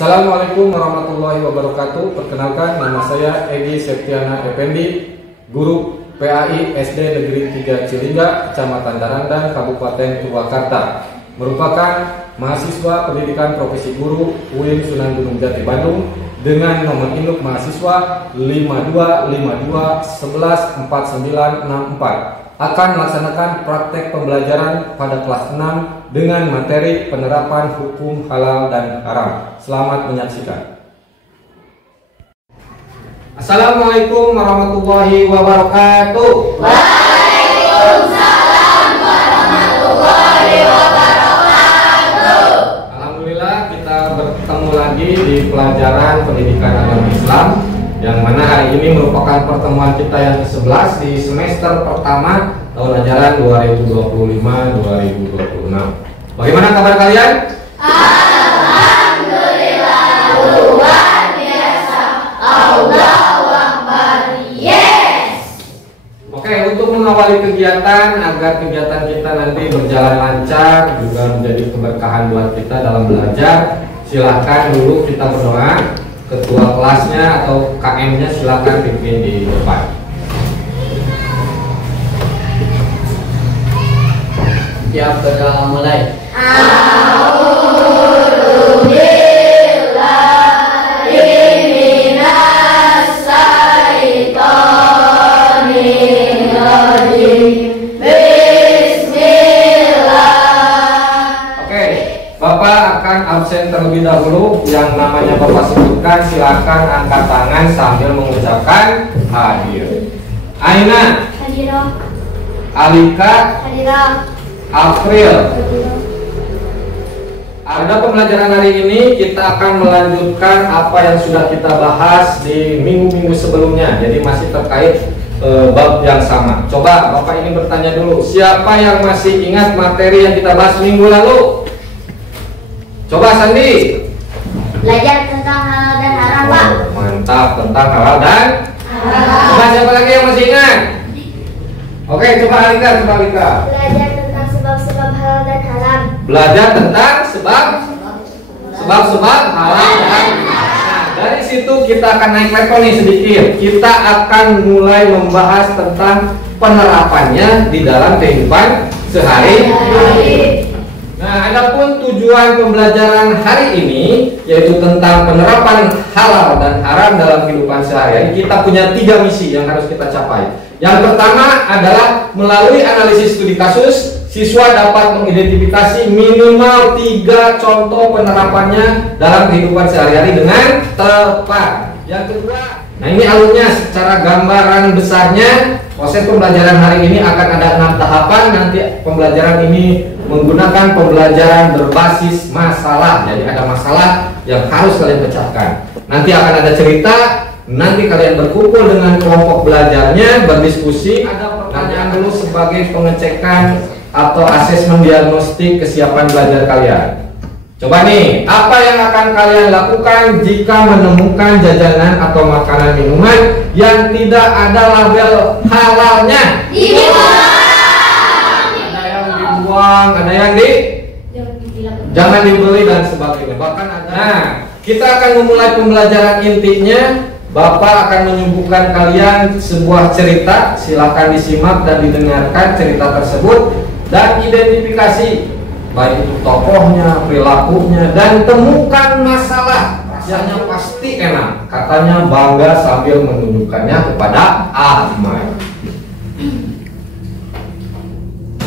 Assalamualaikum warahmatullahi wabarakatuh. Perkenalkan, nama saya Egi Septiana Effendi, guru PAI SD Negeri 3 Cilingga, Kecamatan Darandang, Kabupaten Purwakarta. Merupakan mahasiswa pendidikan profesi guru UIN Sunan Gunung Jati Bandung dengan nomor induk mahasiswa 5252114964. Akan melaksanakan praktek pembelajaran pada kelas 6 dengan materi penerapan hukum halal dan haram. Selamat menyaksikan. Assalamualaikum warahmatullahi wabarakatuh. Waalaikumsalam warahmatullahi wabarakatuh. Alhamdulillah, kita bertemu lagi di pelajaran pendidikan agama Islam, yang mana hari ini merupakan pertemuan kita yang ke-11 di semester pertama tahun ajaran 2025-2026. Bagaimana kabar kalian? Alhamdulillah, luar biasa. Allahu Akbar. Yes. Oke, untuk mengawali kegiatan agar kegiatan kita nanti berjalan lancar, juga menjadi keberkahan buat kita dalam belajar, silahkan dulu kita berdoa. Ketua kelasnya atau KM-nya silakan pimpin di depan. Ya, berdoa mulai. A'udzu billahi minas syaitonir rajim. Bismillah. Oke, Bapak akan absen terlebih dahulu. Yang namanya Bapak sebutkan, silakan angkat tangan sambil mengucapkan hadir. Aina, Hadirah. Alika, Hadirah. April. Pada pembelajaran hari ini kita akan melanjutkan apa yang sudah kita bahas di minggu-minggu sebelumnya. Jadi masih terkait bab yang sama. Coba Bapak ingin bertanya dulu, siapa yang masih ingat materi yang kita bahas minggu lalu? Coba Sandi. Belajar tentang halal dan haram, Pak. Mantap, tentang halal dan Haram. coba siapa lagi yang masih ingat? Oke, coba Alika. Belajar tentang sebab-sebab halal dan haram. Belajar tentang sebab-sebab halal dan haram. Dari situ kita akan naik level nih sedikit. Kita akan mulai membahas tentang penerapannya di dalam kehidupan sehari-hari. Nah, adapun tujuan pembelajaran hari ini yaitu tentang penerapan halal dan haram dalam kehidupan sehari-hari. Kita punya 3 misi yang harus kita capai. Yang pertama adalah melalui analisis studi kasus, siswa dapat mengidentifikasi minimal 3 contoh penerapannya dalam kehidupan sehari-hari dengan tepat. Yang kedua, nah ini alurnya secara gambaran besarnya. Proses pembelajaran hari ini akan ada 6 tahapan. Nanti pembelajaran ini menggunakan pembelajaran berbasis masalah. Jadi ada masalah yang harus kalian pecahkan. Nanti akan ada cerita. Nanti kalian berkumpul dengan kelompok belajarnya, berdiskusi. Ada pertanyaan dulu sebagai pengecekan atau asesmen diagnostik kesiapan belajar kalian. Coba nih, apa yang akan kalian lakukan jika menemukan jajanan atau makanan minuman yang tidak ada label halalnya? Ada yang dibuang, ada yang jangan dibeli dan sebagainya. Bahkan ada. Nah, kita akan memulai pembelajaran intinya. Bapak akan menyuguhkan kalian sebuah cerita. Silakan disimak dan didengarkan cerita tersebut dan identifikasi baik itu tokohnya, perilakunya, dan temukan masalah. Rasanya pasti enak. Katanya bangga sambil menunjukkannya kepada Ahmad.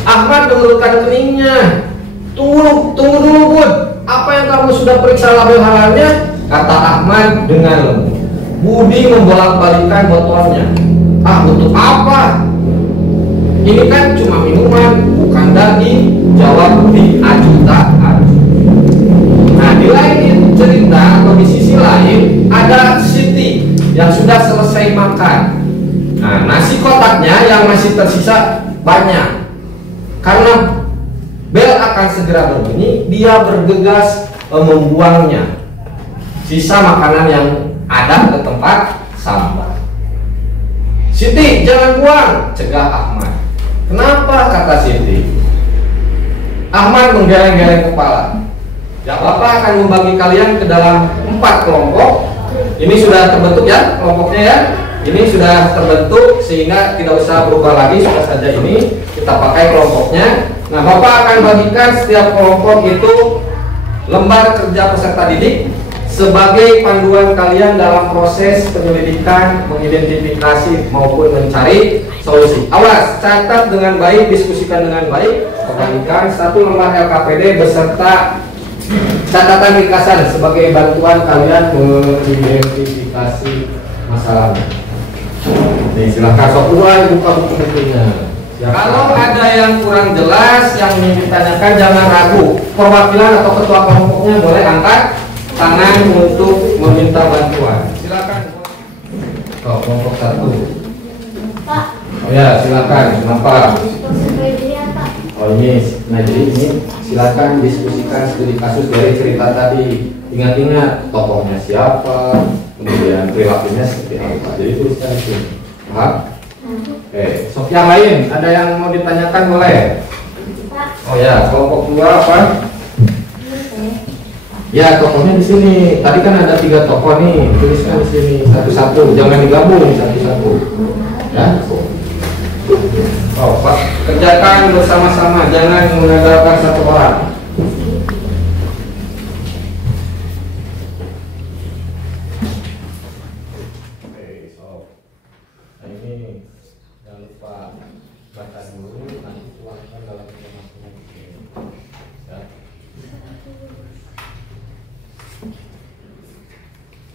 Ahmad mengerutkan keningnya. Tunggu dulu Bud. Apa yang kamu sudah periksa label halalnya? Kata Ahmad dengan lembut. Budi membolak-balikan botolnya. Ah, untuk apa? Ini kan cuma minuman, bukan daging. Jawab Budi ajuta aju. Nah, di lain cerita atau di sisi lain ada Siti yang sudah selesai makan. Nah, nasi kotaknya yang masih tersisa banyak. Karena bel akan segera berbunyi, dia bergegas membuangnya. Sisa makanan yang ada ke tempat sampah. Siti, jangan buang, cegah Ahmad. Kenapa? Kata Siti. Ahmad menggeleng-geleng kepala. Ya, Bapak akan membagi kalian ke dalam 4 kelompok. Ini sudah terbentuk ya kelompoknya ya. Ini sudah terbentuk sehingga tidak usah berubah lagi, sudah saja ini kita pakai kelompoknya. Nah, Bapak akan bagikan setiap kelompok itu lembar kerja peserta didik sebagai panduan kalian dalam proses penyelidikan, mengidentifikasi maupun mencari solusi. Awas, catat dengan baik, diskusikan dengan baik. Bagikan 1 lembar LKPD beserta catatan ringkasan sebagai bantuan kalian mengidentifikasi masalahnya. Nih, silahkan sok buka buku-bukunya. Kalau ada yang kurang jelas yang ingin ditanyakan, jangan ragu. Perwakilan atau ketua kelompoknya boleh angkat tangan untuk meminta bantuan. Silakan. Oh, kelompok 1. Pak. Oh ya, silakan. Kenapa? Pak. Oh ini, nah jadi ini silakan diskusikan studi kasus dari cerita tadi. Ingat-ingat tokohnya siapa, kemudian perilakunya seperti apa. Jadi tuliskan di sini. Paham? Oke, sok yang lain ada yang mau ditanyakan boleh? Oh ya, kelompok 2 apa? Ya, tokohnya di sini. Tadi kan ada 3 tokoh nih. Tuliskan di sini satu-satu, jangan digabung satu-satu. Ya. Oh, Pak, kerjakan bersama-sama, jangan mengandalkan satu orang. Oke, so. Nah, ini jangan lupa baca dulu, nanti tuangkan dalam informasinya. Ya.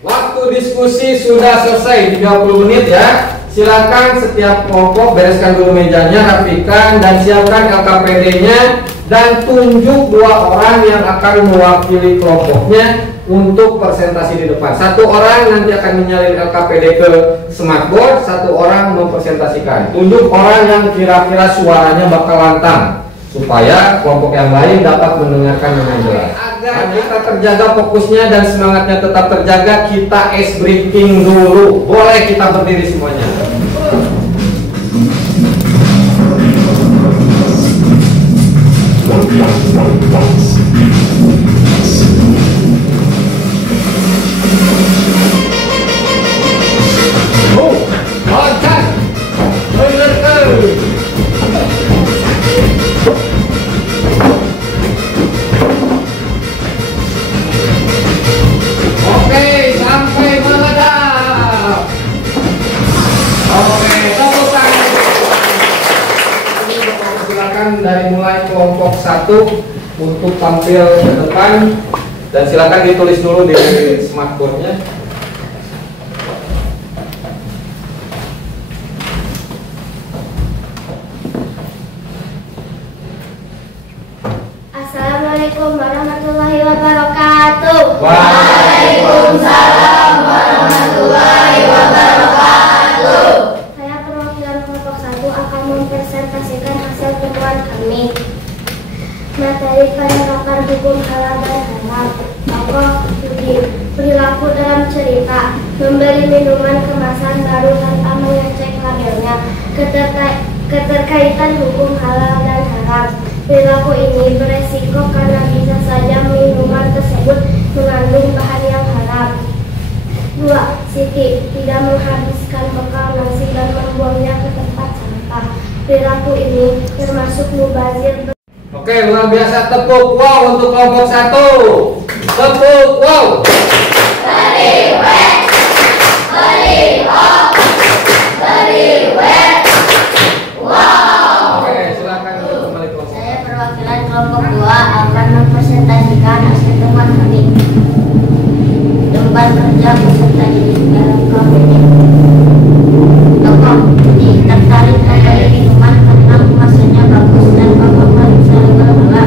Waktu diskusi sudah selesai 30 menit ya. Silakan setiap kelompok bereskan dulu mejanya, rapikan dan siapkan LKPD-nya dan tunjuk 2 orang yang akan mewakili kelompoknya untuk presentasi di depan. 1 orang nanti akan menyalin LKPD ke smartboard, 1 orang mempresentasikan. Tunjuk orang yang kira-kira suaranya bakal lantang supaya kelompok yang lain dapat mendengarkan dengan jelas. Agar kita terjaga fokusnya dan semangatnya tetap terjaga, kita ice breaking dulu. Boleh kita berdiri semuanya. Loncat, bener kan? Oke, sampai meledak. Oke, tepuk tangan. Silakan dari mulai kelompok 1 untuk tampil ke depan dan silakan ditulis dulu di smartboardnya. Assalamualaikum warahmatullahi wabarakatuh. Waalaikumsalam warahmatullahi wabarakatuh. Saya perwakilan kelompok 1 akan mempresentasikan hasil temuan kami. Materi penerapan hukum halal dan haram. Tokoh perilaku dalam cerita. Membeli minuman kemasan baru tanpa mengecek labelnya. Keterkaitan hukum halal dan haram. Perilaku ini beresiko karena bisa saja minuman tersebut mengandung bahan yang haram. 2. Siti tidak menghabiskan bekal nasi dan membuangnya ke tempat sampah. Perilaku ini termasuk mubazir. Oke, luar biasa, tepuk wow untuk kelompok 1. Tepuk wow. Oke, silakan kembali kelompok. Saya perwakilan kelompok 2 akan mempresentasikan hasil temuan kami. Lembar kerja peserta didik LKPD. Tokoh ini tertarik membeli minuman karena kemasannya bagus dan pemahaman halal.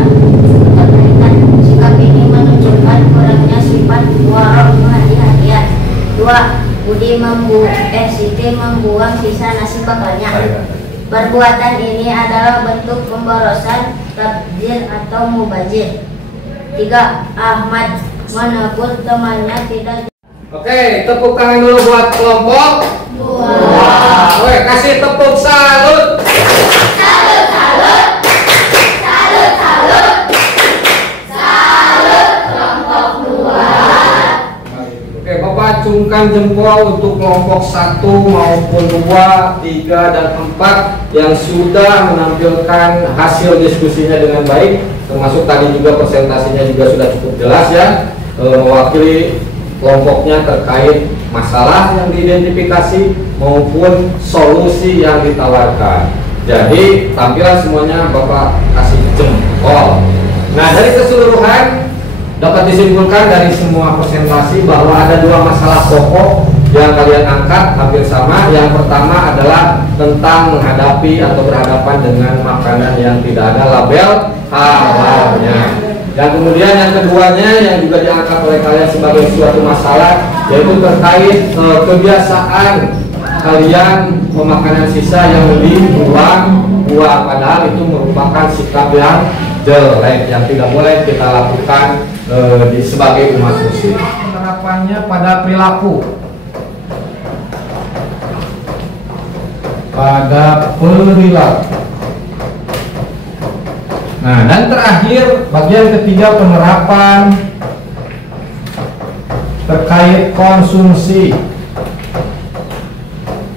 Terkaitan sikap ini menunjukkan kurangnya sifat warok hati-hatian. 2. Siti membuang sisa nasi bakalnya. Perbuatan ini adalah bentuk pemborosan, tabdzir atau mubazir. 3. Ahmad menegur temannya tidak. Oke, tepuk tangan dulu buat kelompok 2. Oke, kasih tepuk salut. acungkan jempol untuk kelompok 1 maupun 2, 3, dan 4 yang sudah menampilkan hasil diskusinya dengan baik, termasuk tadi juga presentasinya juga sudah cukup jelas ya, mewakili kelompoknya terkait masalah yang diidentifikasi maupun solusi yang ditawarkan. Jadi tampilan semuanya Bapak kasih jempol. Nah, dari keseluruhan dapat disimpulkan dari semua presentasi bahwa ada 2 masalah pokok yang kalian angkat hampir sama. Yang pertama adalah tentang menghadapi atau berhadapan dengan makanan yang tidak ada label halalnya. Dan kemudian yang keduanya yang juga diangkat oleh kalian sebagai suatu masalah, yaitu terkait kebiasaan kalian pemakanan sisa yang dibuang, padahal itu merupakan sikap yang jelek yang tidak boleh kita lakukan sebagai umat muslim. Penerapannya pada perilaku, Nah, dan terakhir bagian ketiga penerapan terkait konsumsi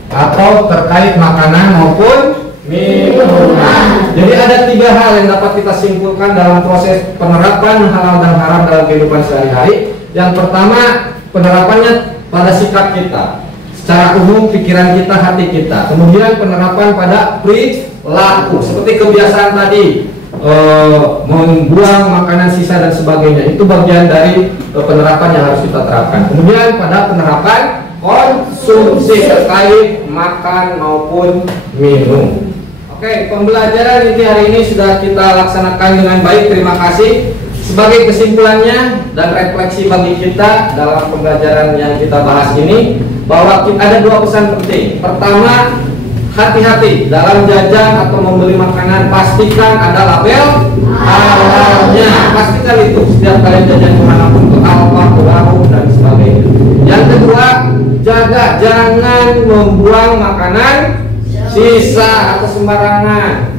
atau terkait makanan maupun minuman. Jadi ada 3 hal yang dapat kita simpulkan dalam proses penerapan halal dan haram dalam kehidupan sehari-hari. Yang pertama, penerapannya pada sikap kita, secara umum pikiran kita, hati kita. Kemudian penerapan pada perilaku, seperti kebiasaan tadi, membuang makanan sisa dan sebagainya. Itu bagian dari penerapan yang harus kita terapkan. Kemudian pada penerapan konsumsi terkait makan maupun minum. Oke, pembelajaran inti hari ini sudah kita laksanakan dengan baik. Terima kasih. Sebagai kesimpulannya dan refleksi bagi kita dalam pembelajaran yang kita bahas ini, bahwa ada 2 pesan penting. Pertama, hati-hati dalam jajan atau membeli makanan, pastikan ada label halalnya. Pastikan itu setiap kalian jajan kemanapun, ke Alfa, ke warung dan sebagainya. Yang kedua, jaga jangan membuang makanan sisa atau sembarangan.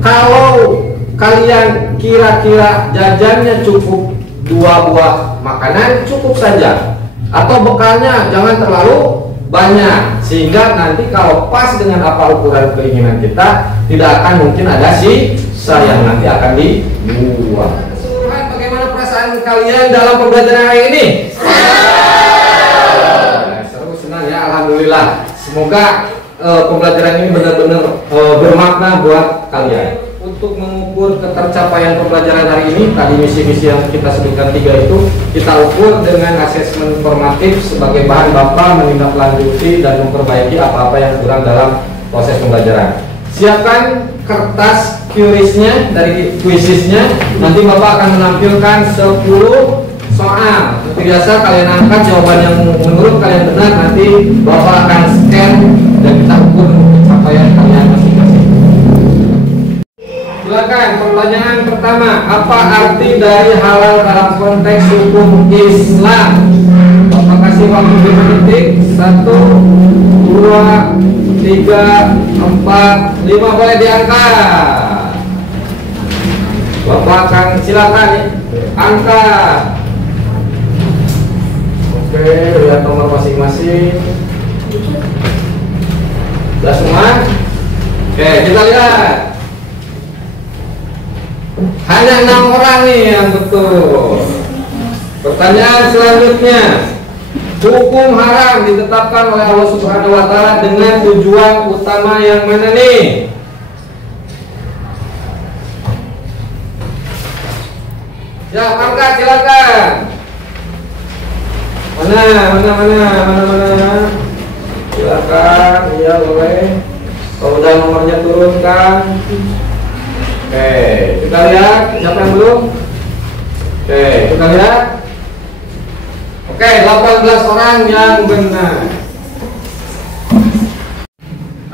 Kalau kalian kira-kira jajannya cukup 2 buah makanan, cukup saja. Atau bekalnya jangan terlalu banyak, sehingga nanti kalau pas dengan apa ukuran keinginan kita, tidak akan mungkin ada sisa yang nanti akan dibuang. Keseluruhan, bagaimana perasaan kalian dalam pembelajaran hari ini? Seru, senang ya, alhamdulillah. Semoga pembelajaran ini benar-benar bermakna buat kalian. Untuk mengukur ketercapaian pembelajaran hari ini, tadi misi-misi yang kita sebutkan 3 itu kita ukur dengan asesmen formatif sebagai bahan bapak menindaklanjuti dan memperbaiki apa-apa yang kurang dalam proses pembelajaran. Siapkan kertas kuisnya dari kuisisnya. Nanti bapak akan menampilkan 10 soal. Seperti biasa kalian angkat jawaban yang menurut kalian benar, nanti bapak akan scan dan kita ukur capaian kalian masing-masing. Silakan, pertanyaan pertama, apa arti dari halal dalam konteks hukum Islam? Bapak kasih waktu 5 detik. 1, 2, 3, 4, 5, boleh diangkat. Bapak akan silakan angkat. Oke, lihat nomor masing-masing. Sudah semua? Oke, kita lihat. Hanya 6 orang nih yang betul. Pertanyaan selanjutnya, hukum haram ditetapkan oleh Allah Subhanahu wa Ta'ala dengan tujuan utama yang mana nih? Ya, angkat silakan. Mana? Silakan, iya boleh. Kalau udah nomornya turunkan. Oke, kita lihat siapa yang belum. Oke, kita lihat. Oke, 18 orang yang benar.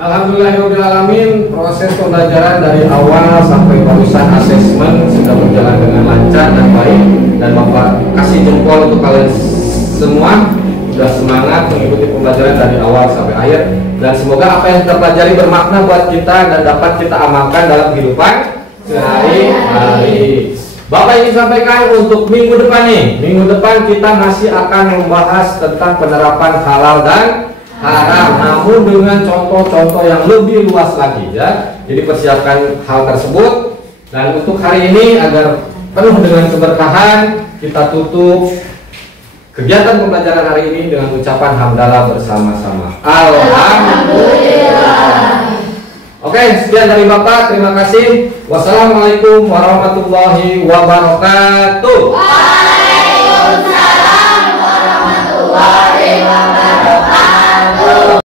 Alhamdulillahirrahmanirrahim. Proses pembelajaran dari awal sampai barusan asesmen sudah berjalan dengan lancar dan baik. Dan Bapak kasih jempol untuk kalian semua. Sudah semangat mengikuti pembelajaran dari awal sampai akhir. Dan semoga apa yang kita pelajari bermakna buat kita dan dapat kita amalkan dalam kehidupan sehari-hari. Bapak ingin sampaikan untuk minggu depan nih. Minggu depan kita masih akan membahas tentang penerapan halal dan haram, namun dengan contoh-contoh yang lebih luas lagi ya. Jadi persiapkan hal tersebut. Dan untuk hari ini agar penuh dengan keberkahan, kita tutup kegiatan pembelajaran hari ini dengan ucapan hamdalah bersama-sama. Alhamdulillah. Oke, sekian dari Bapak. Terima kasih. Wassalamualaikum warahmatullahi wabarakatuh. Waalaikumsalam warahmatullahi wabarakatuh.